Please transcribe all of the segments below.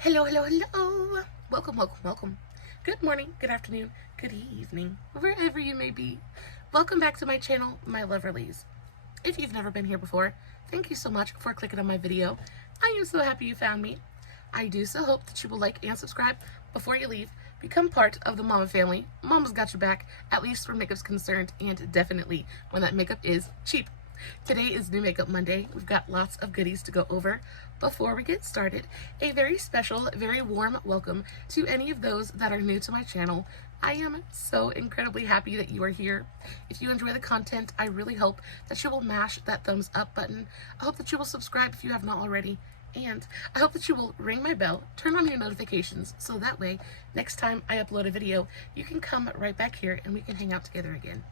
Hello, hello, hello. Welcome, welcome, welcome. Good morning, good afternoon, good evening, wherever you may be. Welcome back to my channel, my lovelies. If you've never been here before, thank you so much for clicking on my video. I am so happy you found me. I do so hope that you will like and subscribe before you leave. Become part of the Mama family. Mama's got your back, at least where makeup's concerned, and definitely when that makeup is cheap. Today is New Makeup Monday. We've got lots of goodies to go over. Before we get started, a very special, very warm welcome to any of those that are new to my channel. I am so incredibly happy that you are here. If you enjoy the content, I really hope that you will mash that thumbs up button. I hope that you will subscribe if you have not already. And I hope that you will ring my bell, turn on your notifications, so that way, next time I upload a video, you can come right back here and we can hang out together again.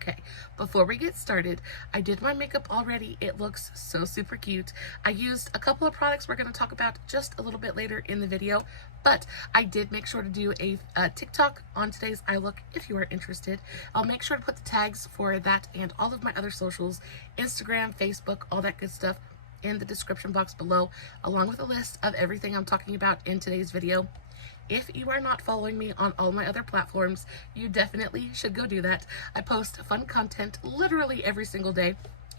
Okay, before we get started, I did my makeup already. It looks so super cute. I used a couple of products we're going to talk about just a little bit later in the video, but I did make sure to do a TikTok on today's eye look if you are interested. I'll make sure to put the tags for that and all of my other socials, Instagram, Facebook, all that good stuff in the description box below, along with a list of everything I'm talking about in today's video. If you are not following me on all my other platforms, you definitely should go do that. I post fun content literally every single day.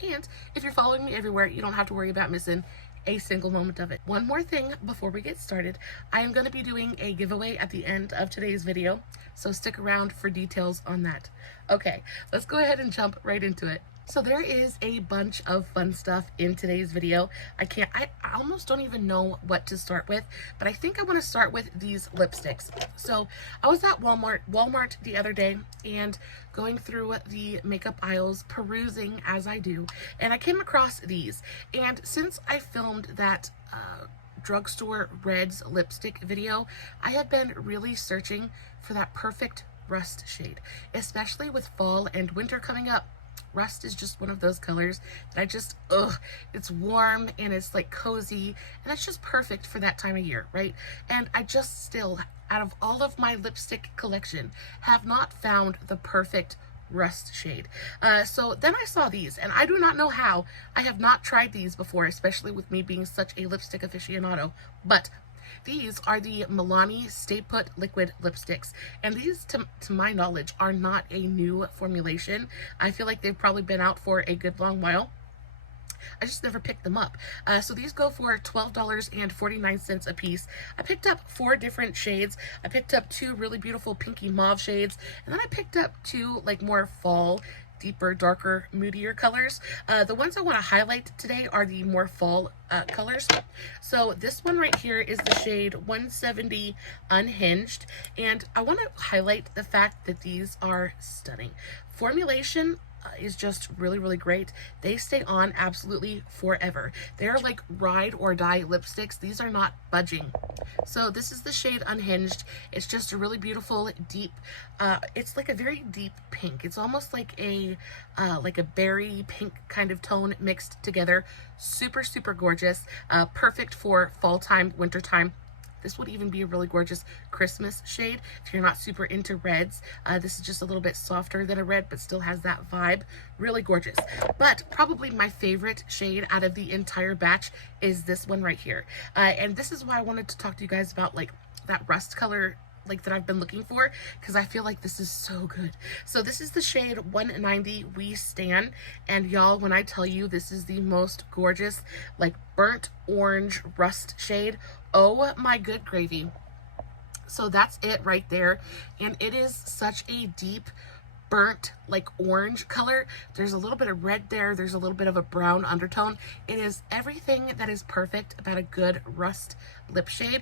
And if you're following me everywhere, you don't have to worry about missing a single moment of it. One more thing before we get started, I am going to be doing a giveaway at the end of today's video, so stick around for details on that. Okay, let's go ahead and jump right into it. So there is a bunch of fun stuff in today's video. I almost don't even know what to start with, but I think I want to start with these lipsticks. So I was at Walmart the other day and going through the makeup aisles, perusing as I do, and I came across these. And since I filmed that drugstore Reds lipstick video, I have been really searching for that perfect rust shade, especially with fall and winter coming up. Rust is just one of those colors that I just, it's warm and it's like cozy and it's just perfect for that time of year, right? And I just still, out of all of my lipstick collection, have not found the perfect rust shade. So then I saw these, and I do not know how. I have not tried these before, especially with me being such a lipstick aficionado, but these are the Milani Stay Put Liquid Lipsticks, and these, to my knowledge, are not a new formulation. I feel like they've probably been out for a good long while. I just never picked them up. So these go for $12.49 a piece. I picked up 4 different shades. I picked up 2 really beautiful pinky mauve shades, and then I picked up 2 like more fall, deeper, darker, moodier colors. The ones I want to highlight today are the more fall colors. So this one right here is the shade 170 Unhinged, and I want to highlight the fact that these are stunning. Formulation is just really, really great. They stay on absolutely forever. They're like ride or die lipsticks. These are not budging. So this is the shade Unhinged. It's just a really beautiful, deep, it's like a very deep pink. It's almost like a berry pink kind of tone mixed together. Super, super gorgeous. Perfect for fall time, winter time. This would even be a really gorgeous Christmas shade if you're not super into reds. This is just a little bit softer than a red, but still has that vibe. Really gorgeous. But probably my favorite shade out of the entire batch is this one right here. And this is why I wanted to talk to you guys about like that rust color like that I've been looking for, because I feel like this is so good. So this is the shade 190 We Stan, and y'all, when I tell you this is the most gorgeous like burnt orange rust shade, oh my good gravy. So that's it right there, and it is such a deep burnt like orange color. There's a little bit of red there, there's a little bit of a brown undertone. It is everything that is perfect about a good rust lip shade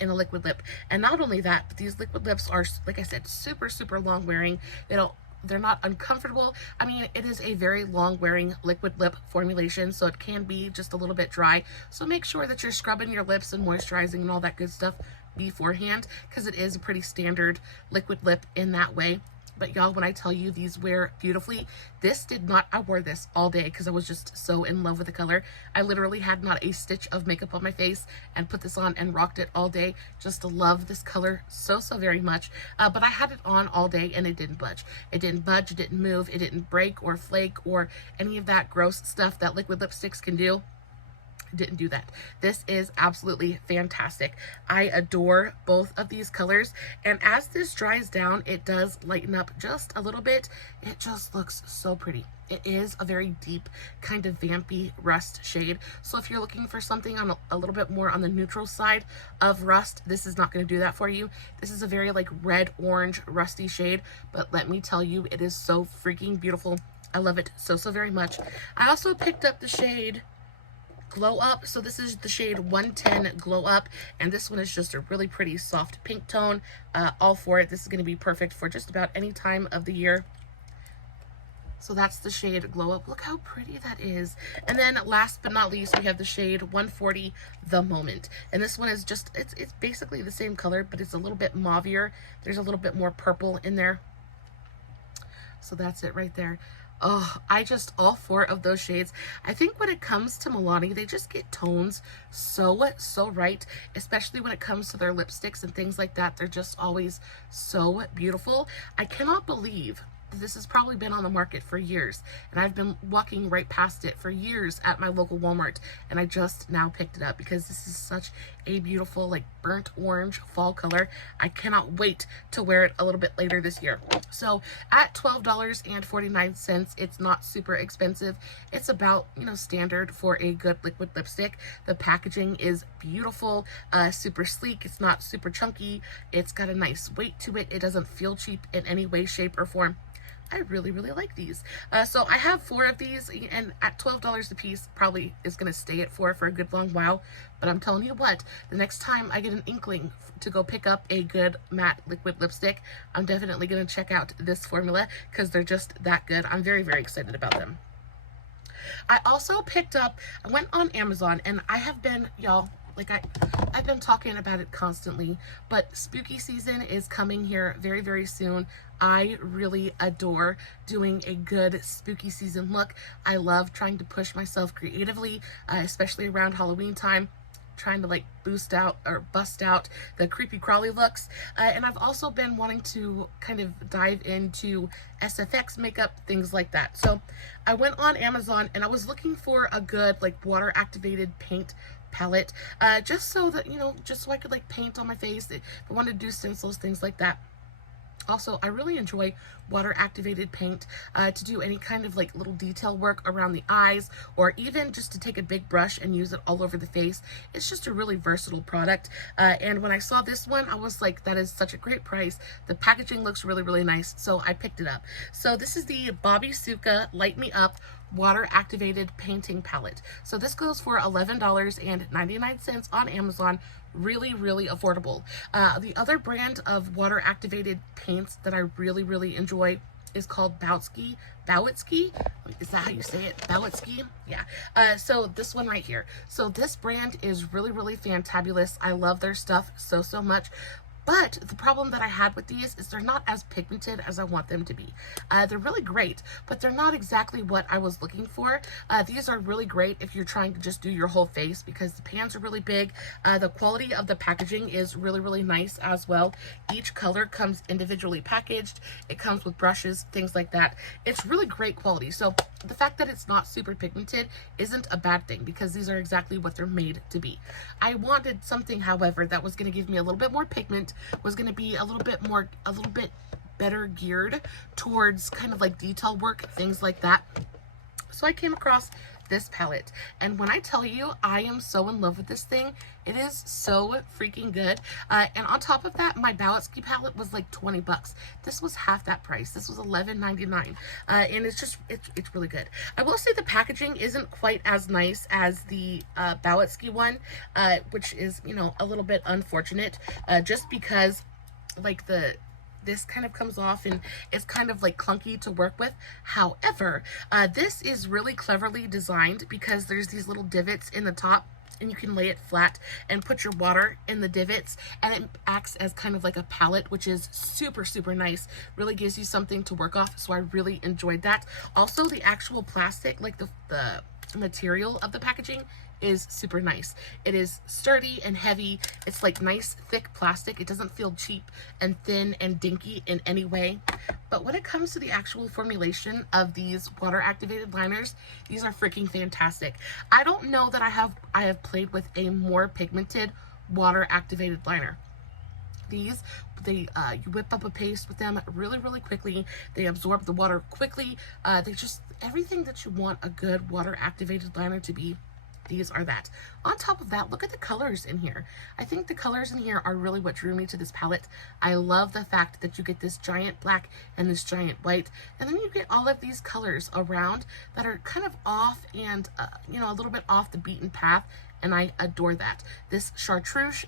in a liquid lip. And not only that, but these liquid lips are, like I said, super, super long wearing. They're not uncomfortable. I mean, it is a very long wearing liquid lip formulation, so it can be just a little bit dry. So make sure that you're scrubbing your lips and moisturizing and all that good stuff beforehand, because it is a pretty standard liquid lip in that way. But y'all, when I tell you these wear beautifully, I wore this all day because I was just so in love with the color. I literally had not a stitch of makeup on my face and put this on and rocked it all day. Just love this color so, so very much. But I had it on all day and it didn't budge. It didn't budge, it didn't move, it didn't break or flake or any of that gross stuff that liquid lipsticks can do. didn't do that. This is absolutely fantastic. I adore both of these colors, and as this dries down, it does lighten up just a little bit. It just looks so pretty. It is a very deep kind of vampy rust shade, so if you're looking for something on a little bit more on the neutral side of rust, this is not going to do that for you. This is a very like red orange rusty shade, but let me tell you, it is so freaking beautiful. I love it so very much. I also picked up the shade Glow Up. So this is the shade 110 Glow Up, and this one is just a really pretty soft pink tone. All for it. This is going to be perfect for just about any time of the year. So that's the shade Glow Up. Look how pretty that is. And then last but not least, we have the shade 140 The Moment. And this one is just, it's basically the same color, but it's a little bit mauvier. There's a little bit more purple in there. So that's it right there. Oh, all four of those shades. I think when it comes to Milani, they just get tones so right, especially when it comes to their lipsticks and things like that. They're just always so beautiful. I cannot believe this has probably been on the market for years, and I've been walking right past it for years at my local Walmart, and I just now picked it up because this is such a beautiful like burnt orange fall color. I cannot wait to wear it a little bit later this year. So at $12.49, it's not super expensive. It's about, you know, standard for a good liquid lipstick. The packaging is beautiful, super sleek. It's not super chunky. It's got a nice weight to it. It doesn't feel cheap in any way, shape, or form. I really like these. So I have 4 of these, and at $12 a piece, probably is going to stay at 4 for a good long while. But I'm telling you what, the next time I get an inkling to go pick up a good matte liquid lipstick, I'm definitely going to check out this formula because they're just that good. I'm very excited about them. I also picked up, I went on Amazon, and I have been, y'all, like I've been talking about it constantly, but spooky season is coming here very soon. I really adore doing a good spooky season look. I love trying to push myself creatively, especially around Halloween time, trying to like bust out the creepy crawly looks. And I've also been wanting to kind of dive into SFX makeup, things like that. So I went on Amazon and I was looking for a good like water activated paint palette, just so that, you know, just so I could like paint on my face if I wanted to do stencils, things like that. Also, I really enjoy water activated paint to do any kind of like little detail work around the eyes, or even just to take a big brush and use it all over the face. It's just a really versatile product, and when I saw this one, I was like, that is such a great price. The packaging looks really nice, so I picked it up. So this is the Bobisuka Light Me Up water activated painting palette. So this goes for $11.99 on Amazon. Really affordable. The other brand of water activated paints that I really enjoy is called Bowitsky. Is that how you say it? Bowitsky? Yeah. So this one right here. So this brand is really fantabulous. I love their stuff so much. But the problem that I had with these is they're not as pigmented as I want them to be. They're really great, but they're not exactly what I was looking for. These are really great if you're trying to just do your whole face because the pans are really big. The quality of the packaging is really nice as well. Each color comes individually packaged. It comes with brushes, things like that. It's really great quality. So the fact that it's not super pigmented isn't a bad thing because these are exactly what they're made to be. I wanted something, however, that was going to give me a little bit more pigment, was going to be a little bit better geared towards kind of like detail work, things like that. So I came across this palette, and when I tell you I am so in love with this thing, it is so freaking good. And on top of that, my Bowitsky palette was like 20 bucks. This was half that price. This was $11.99, and it's really good. I will say the packaging isn't quite as nice as the Bowitsky one, which is, you know, a little bit unfortunate, just because like this kind of comes off and it's kind of like clunky to work with. However, this is really cleverly designed because there's these little divots in the top, and you can lay it flat and put your water in the divots, and it acts as kind of like a palette, which is super nice. Really gives you something to work off, so I really enjoyed that. Also, the actual plastic, like the material of the packaging, is super nice. It is sturdy and heavy. It's like nice thick plastic. It doesn't feel cheap and thin and dinky in any way. But when it comes to the actual formulation of these water activated liners, these are freaking fantastic. I don't know that I have played with a more pigmented water activated liner. These, you whip up a paste with them really quickly. They absorb the water quickly. They just, everything that you want a good water activated liner to be, these are that. On top of that, look at the colors in here. I think the colors in here are really what drew me to this palette. I love the fact that you get this giant black and this giant white, and then you get all of these colors around that are kind of off and, you know, a little bit off the beaten path, and I adore that. This chartreuse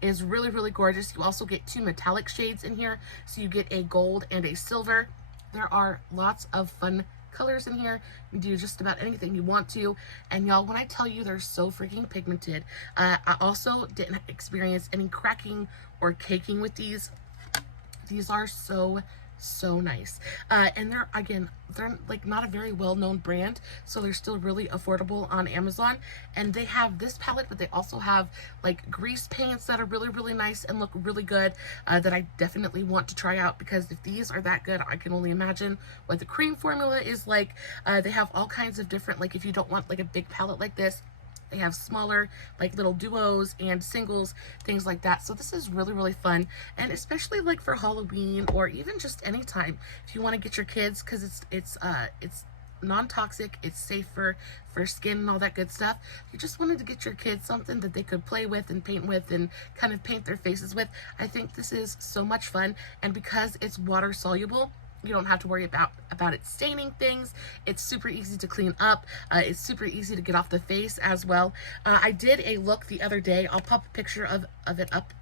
is really gorgeous. You also get two metallic shades in here, so you get a gold and a silver. There are lots of fun colors in here. You do just about anything you want to, and y'all, when I tell you they're so freaking pigmented, I also didn't experience any cracking or caking with these. These are so nice, and they're like not a very well-known brand, so they're still really affordable on Amazon. And they have this palette, but they also have like grease paints that are really nice and look really good, that I definitely want to try out, because if these are that good, I can only imagine what the cream formula is like. They have all kinds of different, like if you don't want like a big palette like this, they have smaller like little duos and singles, things like that. So this is really fun, and especially like for Halloween or even just anytime if you want to get your kids, because it's non-toxic, it's safe for skin and all that good stuff. You just wanted to get your kids something that they could play with and paint with and kind of paint their faces with. I think this is so much fun, and because it's water soluble, you don't have to worry about it staining things. It's super easy to clean up. It's super easy to get off the face as well. I did a look the other day. I'll pop a picture of it up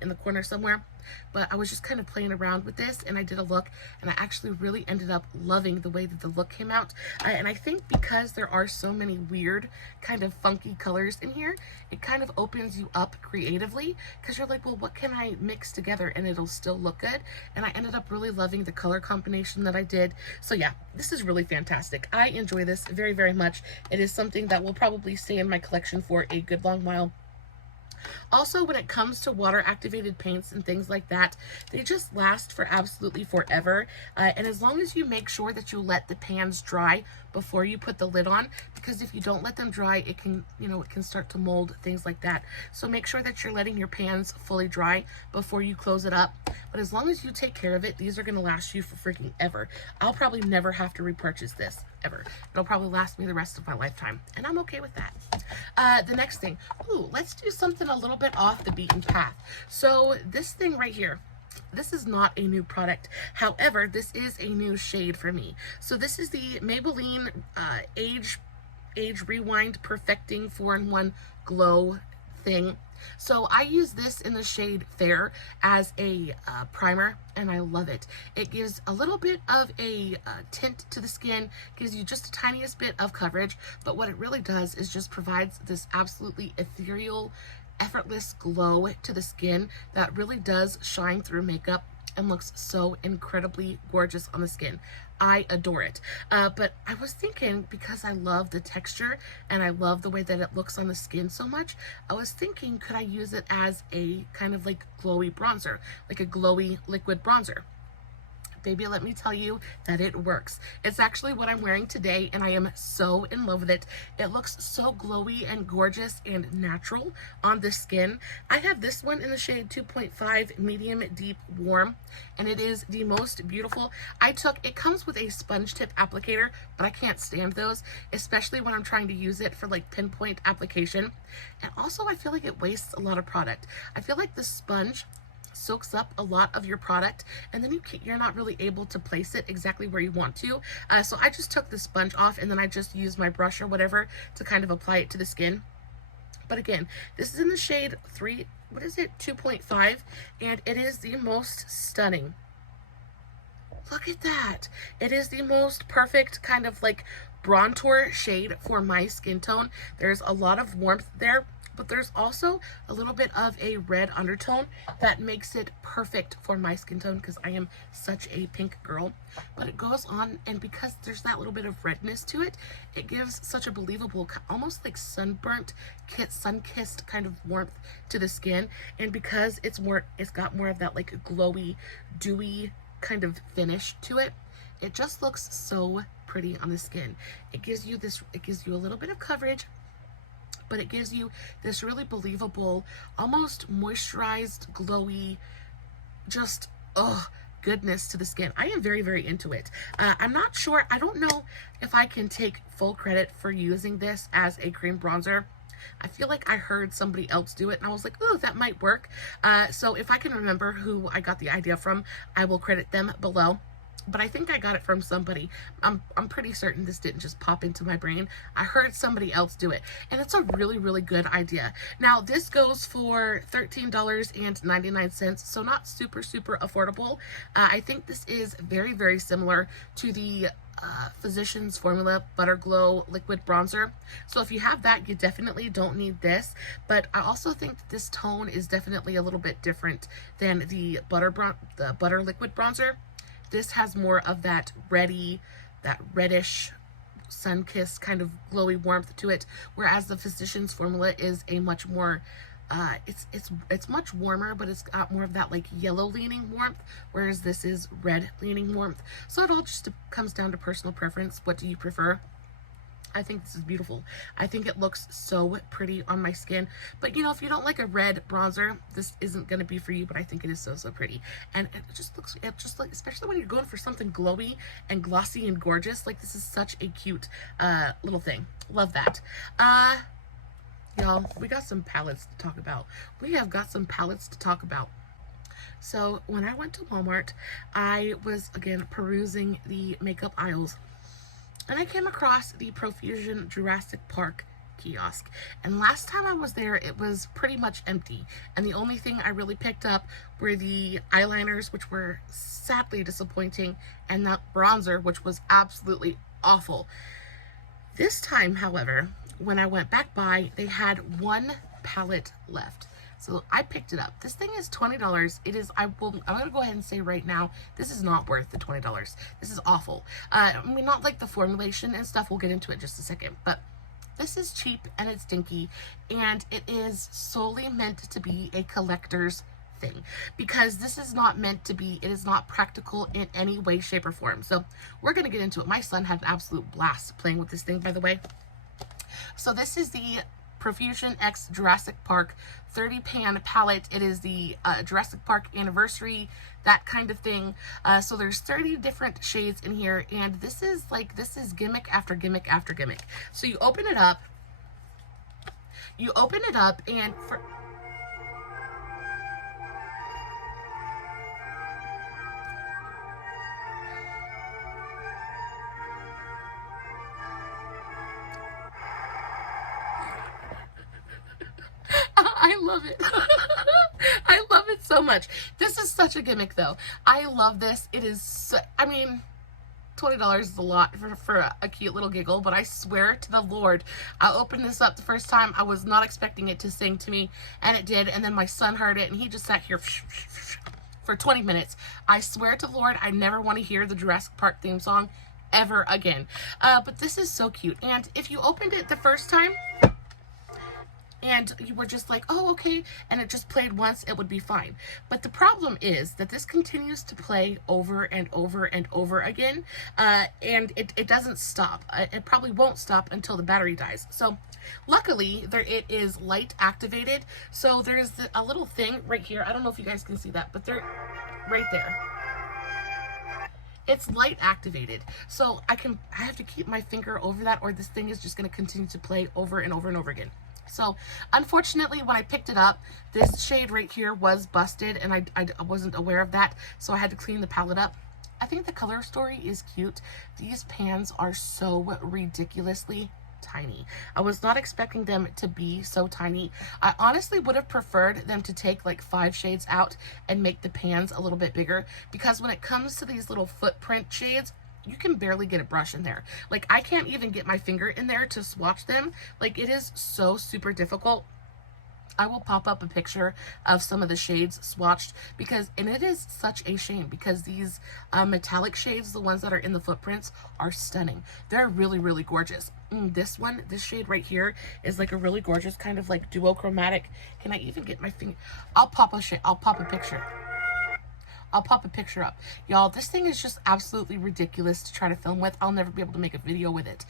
in the corner somewhere. But I was just kind of playing around with this, and I did a look, and I actually really ended up loving the way that the look came out. And I think because there are so many weird kind of funky colors in here, it kind of opens you up creatively, because you're like, well, what can I mix together and it'll still look good? And I ended up really loving the color combination that I did. So yeah, this is really fantastic. I enjoy this very much. It is something that will probably stay in my collection for a good long while. Also, when it comes to water activated paints and things like that, they just last for absolutely forever. And as long as you make sure that you let the pans dry before you put the lid on, because if you don't let them dry, it can, you know, it can start to mold, things like that. So make sure that you're letting your pans fully dry before you close it up. But as long as you take care of it, these are going to last you for freaking ever. I'll probably never have to repurchase this ever. It'll probably last me the rest of my lifetime, and I'm okay with that. The next thing, ooh, let's do something a little bit off the beaten path. So this thing right here, this is not a new product. However, this is a new shade for me. So this is the Maybelline Age Rewind Perfecting 4-in-1 Glow thing. So I use this in the shade Fair as a primer, and I love it. It gives a little bit of a tint to the skin, gives you just the tiniest bit of coverage, but what it really does is just provides this absolutely ethereal, effortless glow to the skin that really does shine through makeup and looks so incredibly gorgeous on the skin. I adore it. But I was thinking, because I love the texture and I love the way that it looks on the skin so much, I was thinking, could I use it as a kind of like glowy bronzer, like a glowy liquid bronzer? Baby, let me tell you that it works. It's actually what I'm wearing today, and I am so in love with it. It looks so glowy and gorgeous and natural on the skin. I have this one in the shade 2.5 medium deep warm, and it is the most beautiful. It comes with a sponge tip applicator, but I can't stand those, especially when I'm trying to use it for like pinpoint application. And also I feel like it wastes a lot of product. I feel like the sponge soaks up a lot of your product, and then you're not really able to place it exactly where you want to. So I just took the sponge off, and then I just used my brush or whatever to kind of apply it to the skin. But again, this is in the shade 2.5, and it is the most stunning. Look at that. It is the most perfect kind of like bronzer shade for my skin tone. There's a lot of warmth there, but there's also a little bit of a red undertone that makes it perfect for my skin tone because I am such a pink girl. But it goes on, and because there's that little bit of redness to it, it gives such a believable, almost like sunburnt, sun-kissed kind of warmth to the skin. And because it's got more of that like glowy, dewy kind of finish to it, it just looks so pretty on the skin. It gives you a little bit of coverage, but it gives you this really believable, almost moisturized, glowy, just, oh, goodness to the skin. I am very, very into it. I'm not sure, I don't know if I can take full credit for using this as a cream bronzer. I feel like I heard somebody else do it and I was like, oh, that might work. So if I can remember who I got the idea from, I will credit them below. But I think I got it from somebody. I'm pretty certain this didn't just pop into my brain. I heard somebody else do it, and it's a really, really good idea. Now, this goes for $13.99, so not super, super affordable. I think this is very, very similar to the Physicians Formula Butter Glow Liquid Bronzer. So if you have that, you definitely don't need this. But I also think that this tone is definitely a little bit different than the Butter Liquid Bronzer. This has more of that reddish, sun-kissed kind of glowy warmth to it, whereas the Physicians Formula is a much more, it's much warmer, but it's got more of that like yellow-leaning warmth, whereas this is red-leaning warmth. So it all just comes down to personal preference. What do you prefer? I think this is beautiful. I think it looks so pretty on my skin. But you know, if you don't like a red bronzer, this isn't going to be for you, but I think it is so, so pretty. And it just like, especially when you're going for something glowy and glossy and gorgeous, like this is such a cute little thing. Love that. Y'all, we got some palettes to talk about. We have got some palettes to talk about. So when I went to Walmart, I was, again, perusing the makeup aisles. And I came across the Profusion Jurassic Park kiosk. And last time I was there, it was pretty much empty. And the only thing I really picked up were the eyeliners, which were sadly disappointing, and that bronzer, which was absolutely awful. This time, however, when I went back by, they had one palette left. So I picked it up. This thing is $20. It is, I'm going to go ahead and say right now, this is not worth the $20. This is awful. I mean, not like the formulation and stuff. We'll get into it in just a second. But this is cheap and it's dinky. And it is solely meant to be a collector's thing. Because this is not meant to be, it is not practical in any way, shape, or form. So we're going to get into it. My son had an absolute blast playing with this thing, by the way. So this is the Profusion X Jurassic Park 30 pan palette. It is the Jurassic Park anniversary, that kind of thing. So there's 30 different shades in here, and this is gimmick after gimmick after gimmick. So you open it up, and for I love it. I love it so much. This is such a gimmick, though. I love this. It is so, I mean, $20 is a lot for a cute little giggle, but I swear to the Lord, I opened this up the first time. I was not expecting it to sing to me, and it did. And then my son heard it, and he just sat here for 20 minutes. I swear to the Lord, I never want to hear the Jurassic Park theme song ever again. But this is so cute. And if you opened it the first time, and you were just like, oh, okay, and it just played once, it would be fine. But the problem is that this continues to play over and over and over again, and it doesn't stop. It probably won't stop until the battery dies. So luckily, it is light activated. So there's a little thing right here. I don't know if you guys can see that, but they're right there. It's light activated, so I have to keep my finger over that, or this thing is just going to continue to play over and over and over again. So unfortunately, when I picked it up, this shade right here was busted, and I wasn't aware of that, so I had to clean the palette up. I think the color story is cute. These pans are so ridiculously tiny. I was not expecting them to be so tiny. I honestly would have preferred them to take like 5 shades out and make the pans a little bit bigger, because when it comes to these little footprint shades, you can barely get a brush in there. Like, I can't even get my finger in there to swatch them. Like, it is so super difficult. I will pop up a picture of some of the shades swatched, because, and it is such a shame because these metallic shades, the ones that are in the footprints, are stunning. They're really, really gorgeous. This one, this shade right here is like a really gorgeous kind of like duochromatic. Can I even get my finger? I'll pop a shade. I'll pop a picture. I'll pop a picture up. Y'all, this thing is just absolutely ridiculous to try to film with. I'll never be able to make a video with it.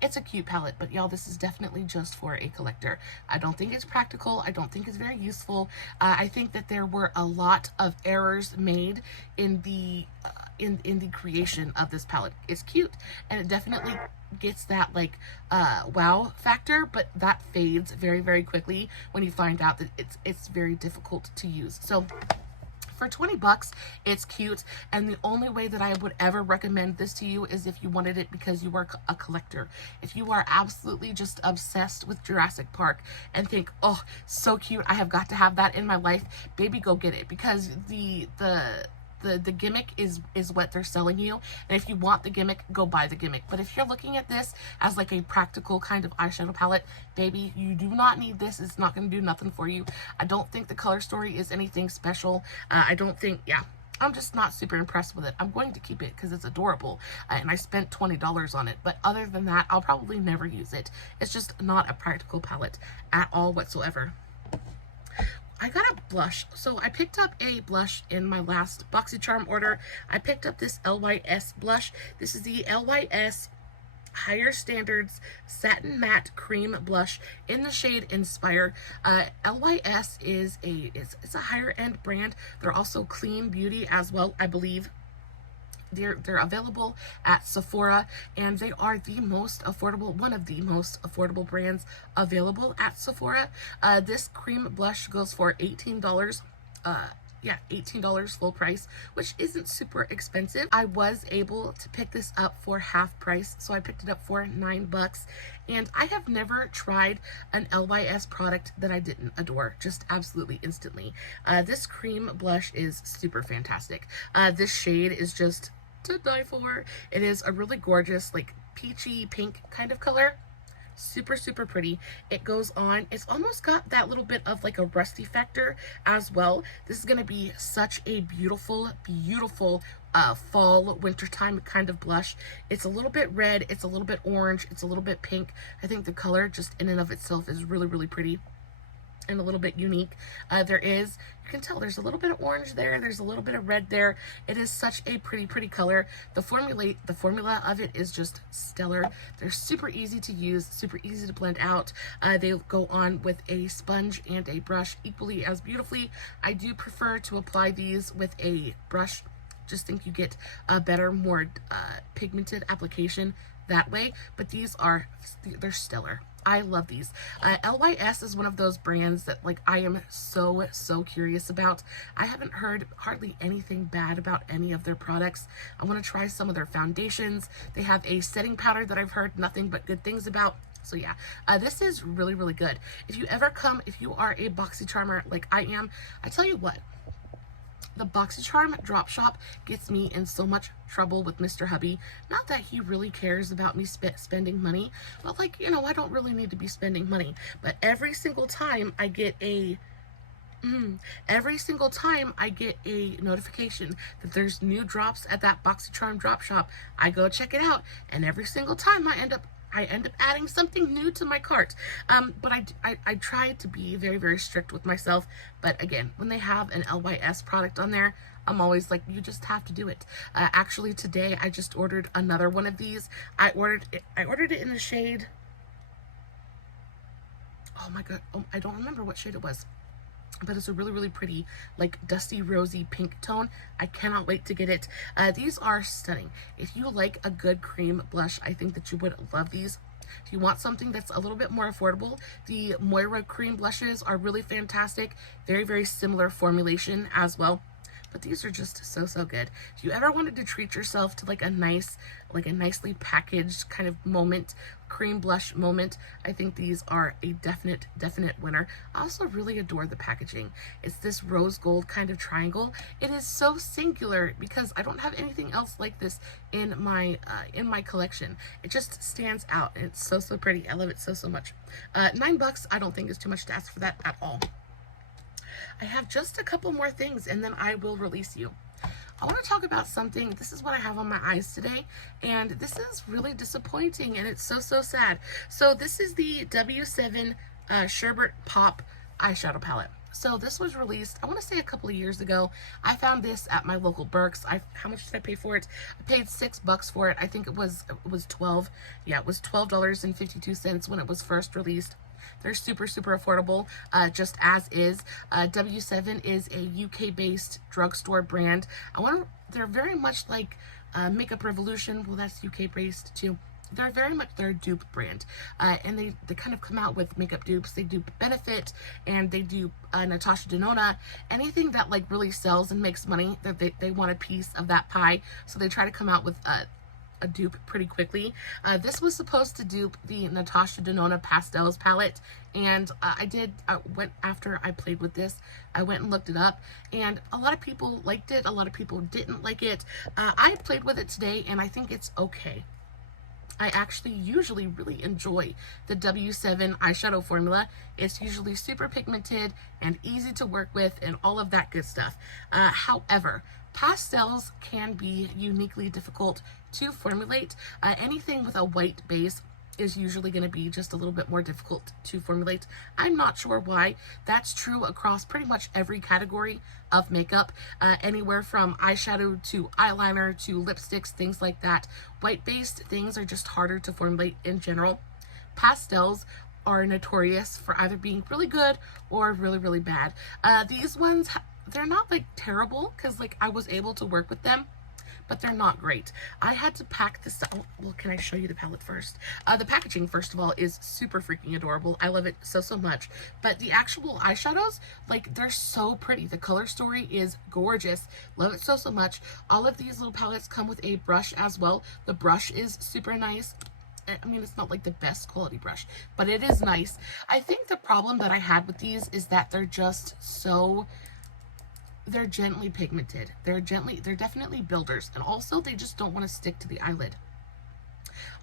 It's a cute palette, but y'all, this is definitely just for a collector. I don't think it's practical. I don't think it's very useful. I think that there were a lot of errors made in the creation of this palette. It's cute, and it definitely gets that like wow factor, but that fades very, very quickly when you find out that it's very difficult to use. So for 20 bucks, it's cute, and the only way that I would ever recommend this to you is if you wanted it because you are a collector. If you are absolutely just obsessed with Jurassic Park and think, oh, so cute, I have got to have that in my life, baby, go get it, because the gimmick is what they're selling you, and if you want the gimmick, go buy the gimmick. But if you're looking at this as like a practical kind of eyeshadow palette, baby, you do not need this. It's not going to do nothing for you. I don't think the color story is anything special. I don't think, yeah, I'm just not super impressed with it. I'm going to keep it because it's adorable, and I spent $20 on it, but other than that, I'll probably never use it. It's just not a practical palette at all whatsoever. I got a blush. So I picked up a blush in my last BoxyCharm order. I picked up this LYS blush. This is the LYS Higher Standards Satin Matte Cream Blush in the shade Inspire. LYS is it's a higher end brand. They're also clean beauty as well, I believe. They're available at Sephora, and they are the most affordable, one of the most affordable brands available at Sephora. This cream blush goes for $18. Yeah, $18 full price, which isn't super expensive. I was able to pick this up for half price, so I picked it up for $9, and I have never tried an LYS product that I didn't adore, just absolutely instantly. This cream blush is super fantastic. This shade is just to die for. It is a really gorgeous, like peachy pink kind of color. Super, super pretty. It goes on. It's almost got that little bit of like a rusty factor as well. This is going to be such a beautiful, beautiful fall, wintertime kind of blush. It's a little bit red. It's a little bit orange. It's a little bit pink. I think the color just in and of itself is really, really pretty and a little bit unique. You can tell there's a little bit of orange there, there's a little bit of red there. It is such a pretty, pretty color. The formula of it is just stellar. They're super easy to use, super easy to blend out. They go on with a sponge and a brush equally as beautifully. I do prefer to apply these with a brush. Just think you get a better, more pigmented application that way, but they're stellar. I love these. LYS is one of those brands that like I am so curious about. I haven't heard hardly anything bad about any of their products. I want to try some of their foundations. They have a setting powder that I've heard nothing but good things about. So yeah, this is really, really good. If you are a BoxyCharmer like I am, I tell you what, the BoxyCharm drop shop gets me in so much trouble with Mr. Hubby. Not that he really cares about me spending money, but like, you know, I don't really need to be spending money. But every single time I get a notification that there's new drops at that BoxyCharm drop shop, I go check it out, and every single time I end up adding something new to my cart. But I try to be very, very strict with myself. But again, when they have an LYS product on there, I'm always like, you just have to do it. Actually, today I just ordered another one of these. I ordered it in the shade, oh my god, I don't remember what shade it was, but it's a really, really pretty, like dusty rosy pink tone. I cannot wait to get it. These are stunning. If you like a good cream blush, I think that you would love these. If you want something that's a little bit more affordable, the Moira cream blushes are really fantastic. Very, very similar formulation as well. But these are just so, so good. If you ever wanted to treat yourself to like a nicely packaged kind of moment, cream blush moment, I think these are a definite winner. I also really adore the packaging. It's this rose gold kind of triangle. It is so singular because I don't have anything else like this in my collection. It just stands out, and it's so, so pretty. I love it so, so much. $9, I don't think is too much to ask for that at all. I have just a couple more things and then I will release you. I want to talk about something. This is what I have on my eyes today, and this is really disappointing, and it's so, so sad. So this is the W7 Sherbet Pop Eyeshadow Palette. So this was released, I want to say a couple of years ago. I found this at my local Burke's. How much did I pay for it? I paid $6 for it. I think it was 12. Yeah, it was $12.52 when it was first released. They're super, super affordable, just as is. W7 is a UK-based drugstore brand. They're very much like Makeup Revolution. Well, that's UK-based too. They're very much their dupe brand, and they kind of come out with makeup dupes. They do Benefit, and they do Natasha Denona. Anything that like really sells and makes money, that they want a piece of that pie, so they try to come out with a dupe pretty quickly. This was supposed to dupe the Natasha Denona Pastels palette, and I went after I played with this. I went and looked it up, and a lot of people liked it. A lot of people didn't like it. I played with it today, and I think it's okay. I actually usually really enjoy the W7 eyeshadow formula. It's usually super pigmented and easy to work with and all of that good stuff. However, pastels can be uniquely difficult to formulate. Anything with a white base is usually going to be just a little bit more difficult to formulate. I'm not sure why. That's true across pretty much every category of makeup, anywhere from eyeshadow to eyeliner to lipsticks, things like that. White-based things are just harder to formulate in general. Pastels are notorious for either being really good or really, really bad. These ones, they're not like terrible because like I was able to work with them, but they're not great. I had to pack this out. Well, can I show you the palette first? The packaging, first of all, is super freaking adorable. I love it so, so much. But the actual eyeshadows, like, they're so pretty. The color story is gorgeous. Love it so, so much. All of these little palettes come with a brush as well. The brush is super nice. I mean, it's not like the best quality brush, but it is nice. I think the problem that I had with these is that they're just so... they're gently pigmented. They're definitely builders, and also they just don't want to stick to the eyelid.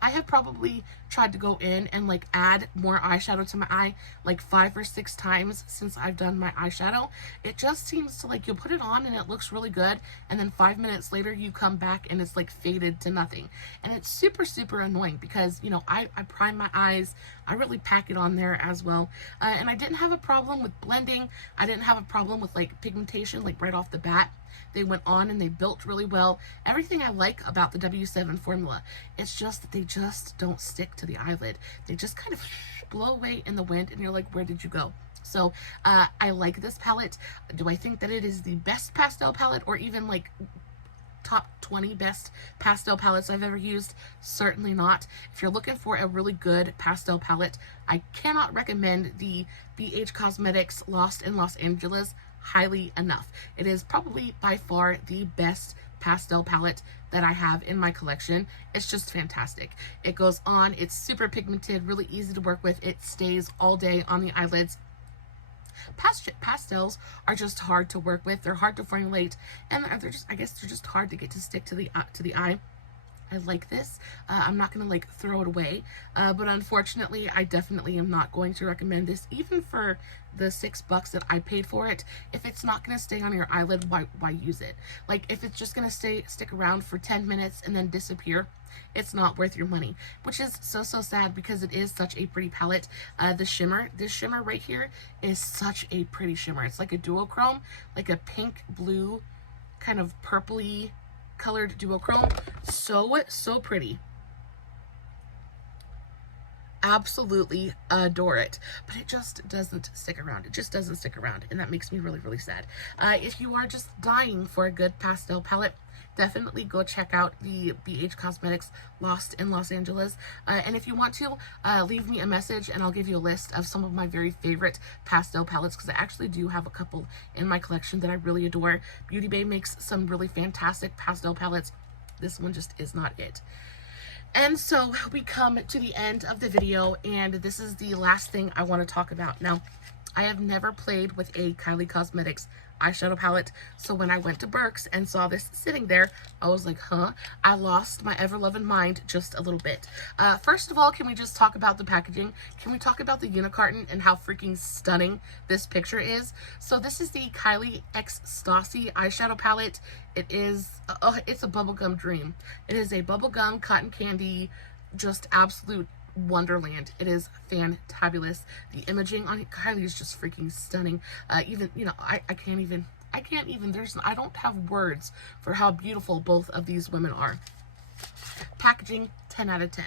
I have probably tried to go in and like add more eyeshadow to my eye like 5 or 6 times since I've done my eyeshadow. It just seems to like, you'll put it on and it looks really good, and then 5 minutes later you come back and it's like faded to nothing. And it's super, super annoying because, you know, I prime my eyes. I really pack it on there as well. And I didn't have a problem with blending. I didn't have a problem with like pigmentation like right off the bat. They went on and they built really well. Everything I like about the W7 formula. It's just that they just don't stick to the eyelid. They just kind of blow away in the wind and you're like, where did you go? So I like this palette. Do I think that it is the best pastel palette or even like top 20 best pastel palettes I've ever used? Certainly not. If you're looking for a really good pastel palette, I cannot recommend the BH Cosmetics Lost in Los Angeles highly enough. It is probably by far the best pastel palette that I have in my collection. It's just fantastic. It goes on, it's super pigmented, really easy to work with. It stays all day on the eyelids. Pastels are just hard to work with. They're hard to formulate, and they're just, I guess they're just hard to get to stick to the eye. I like this. I'm not going to like throw it away, but unfortunately I definitely am not going to recommend this even for the $6 that I paid for it. If it's not going to stay on your eyelid, why use it? Like if it's just going to stick around for 10 minutes and then disappear, it's not worth your money, which is so, so sad because it is such a pretty palette. This shimmer right here is such a pretty shimmer. It's like a duochrome, like a pink, blue, kind of purpley colored duochrome. So pretty. Absolutely adore it, but it just doesn't stick around. It just doesn't stick around, and that makes me really, really sad. If you are just dying for a good pastel palette, definitely go check out the BH Cosmetics Lost in Los Angeles. And if you want to, leave me a message and I'll give you a list of some of my very favorite pastel palettes, because I actually do have a couple in my collection that I really adore. Beauty Bay makes some really fantastic pastel palettes. This one just is not it. And so we come to the end of the video, and this is the last thing I want to talk about. Now, I have never played with a Kylie Cosmetics eyeshadow palette, so when I went to Burke's and saw this sitting there, I was like, huh? I lost my ever-loving mind just a little bit. First of all, can we just talk about the packaging? Can we talk about the unicarton and how freaking stunning this picture is? So this is the Kylie x Stassie eyeshadow palette. It is, it's a bubblegum dream. It is a bubblegum cotton candy, just absolute wonderland. It is fantabulous. The imaging on Kylie is just freaking stunning. Even, you know, I can't even, I don't have words for how beautiful both of these women are. Packaging, 10 out of 10.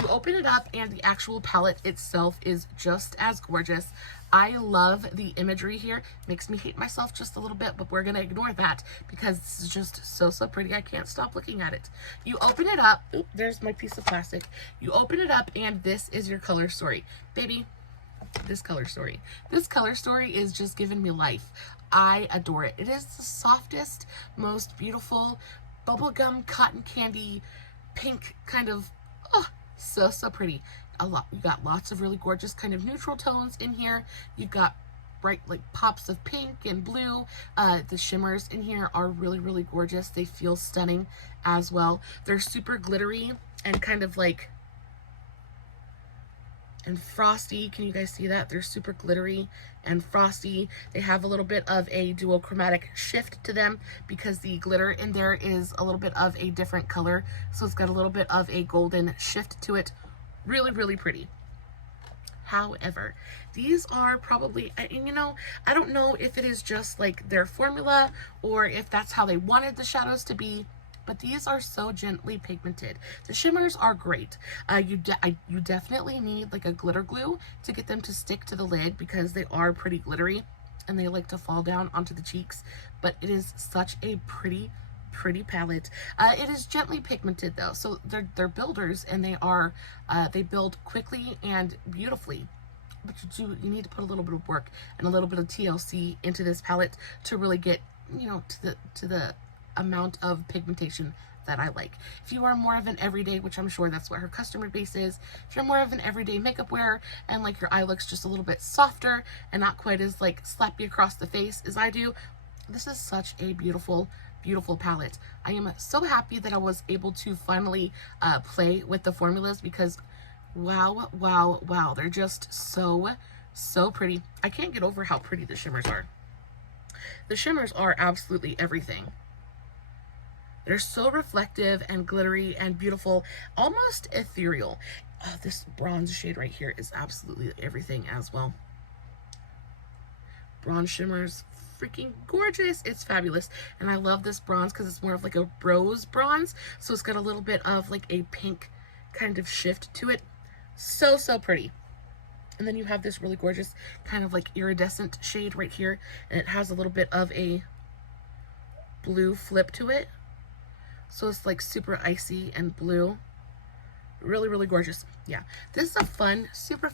You open it up and the actual palette itself is just as gorgeous. I love the imagery here. Makes me hate myself just a little bit, but we're gonna ignore that because this is just so pretty. I can't stop looking at it. You open it up. Oop, there's my piece of plastic. You open it up and this is your color story. Baby, this color story. This color story is just giving me life. I adore it. It is the softest, most beautiful bubblegum cotton candy pink kind of, oh, so pretty. You got lots of really gorgeous kind of neutral tones in here. You've got bright like pops of pink and blue. The shimmers in here are really gorgeous. They feel stunning as well. They're super glittery and kind of like and frosty. Can you guys see that? They're super glittery and frosty. They have a little bit of a dual chromatic shift to them because the glitter in there is a little bit of a different color. So it's got a little bit of a golden shift to it. Really pretty. However, these are probably, you know, I don't know if it is just like their formula or if that's how they wanted the shadows to be, but these are so gently pigmented. The shimmers are great. You definitely need like a glitter glue to get them to stick to the lid because they are pretty glittery and they like to fall down onto the cheeks, but it is such a pretty palette. It is gently pigmented though, so they're builders and they build quickly and beautifully, but you need to put a little bit of work and a little bit of TLC into this palette to really get, you know, to the amount of pigmentation that I like. If you are more of an everyday, which I'm sure that's what her customer base is, if you're more of an everyday makeup wearer and like your eye looks just a little bit softer and not quite as like slappy across the face as I do, this is such a beautiful palette. I am so happy that I was able to finally play with the formulas because wow, they're just so pretty. I can't get over how pretty the shimmers are. The shimmers are absolutely everything. They're so reflective and glittery and beautiful, almost ethereal. Oh, this bronze shade right here is absolutely everything as well. Bronze shimmers, freaking gorgeous. It's fabulous. And I love this bronze because it's more of like a rose bronze. So it's got a little bit of like a pink kind of shift to it. So pretty. And then you have this really gorgeous kind of like iridescent shade right here. And it has a little bit of a blue flip to it. So it's like super icy and blue. Really gorgeous. Yeah, this is a fun, super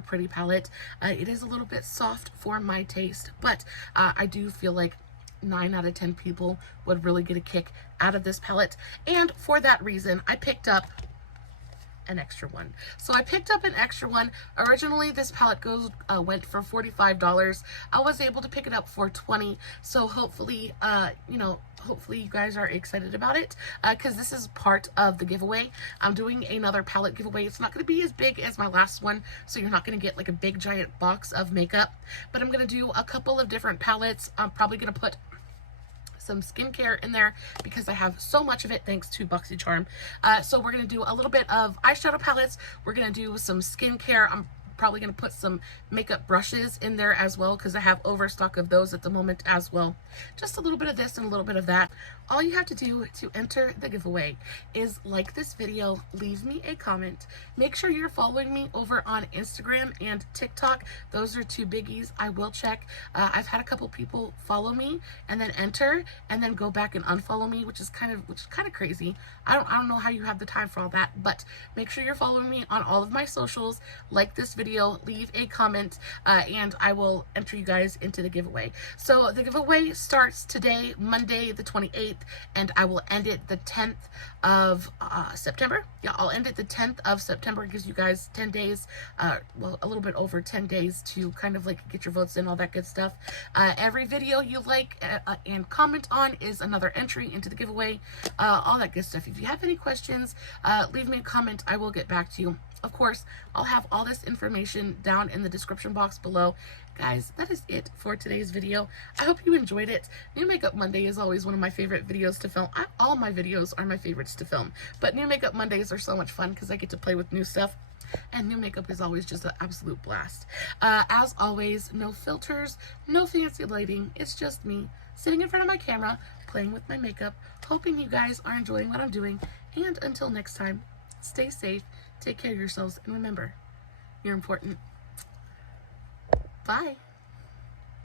pretty palette. It is a little bit soft for my taste, but I do feel like 9 out of 10 people would really get a kick out of this palette. And for that reason, I picked up an extra one. So I picked up an extra one. Originally, this palette went for $45. I was able to pick it up for $20. So hopefully, you know, hopefully you guys are excited about it because this is part of the giveaway. I'm doing another palette giveaway. It's not going to be as big as my last one, so you're not going to get like a big giant box of makeup, but I'm going to do a couple of different palettes. I'm probably going to put some skincare in there because I have so much of it thanks to BoxyCharm. So we're going to do a little bit of eyeshadow palettes. We're going to do some skincare. I'm probably going to put some makeup brushes in there as well, because I have overstock of those at the moment as well. Just a little bit of this and a little bit of that. All you have to do to enter the giveaway is like this video, leave me a comment, make sure you're following me over on Instagram and TikTok. Those are two biggies I will check. I've had a couple people follow me and then enter and then go back and unfollow me, which is kind of crazy. I don't know how you have the time for all that, but make sure you're following me on all of my socials, like this video, leave a comment, and I will enter you guys into the giveaway. So the giveaway starts today, Monday the 28th, and I will end it the 10th of September. Yeah, I'll end it the 10th of September. It gives you guys 10 days, well, a little bit over 10 days to kind of like get your votes in, all that good stuff. Every video you like and comment on is another entry into the giveaway, all that good stuff. If you have any questions, leave me a comment. I will get back to you. Of course, I'll have all this information down in the description box below. Guys, that is it for today's video. I hope you enjoyed it. New Makeup Monday is always one of my favorite videos to film. All my videos are my favorites to film, but New Makeup Mondays are so much fun because I get to play with new stuff. And new makeup is always just an absolute blast. As always, no filters, no fancy lighting. It's just me sitting in front of my camera, playing with my makeup, hoping you guys are enjoying what I'm doing. And until next time, stay safe, take care of yourselves, and remember, you're important. Bye.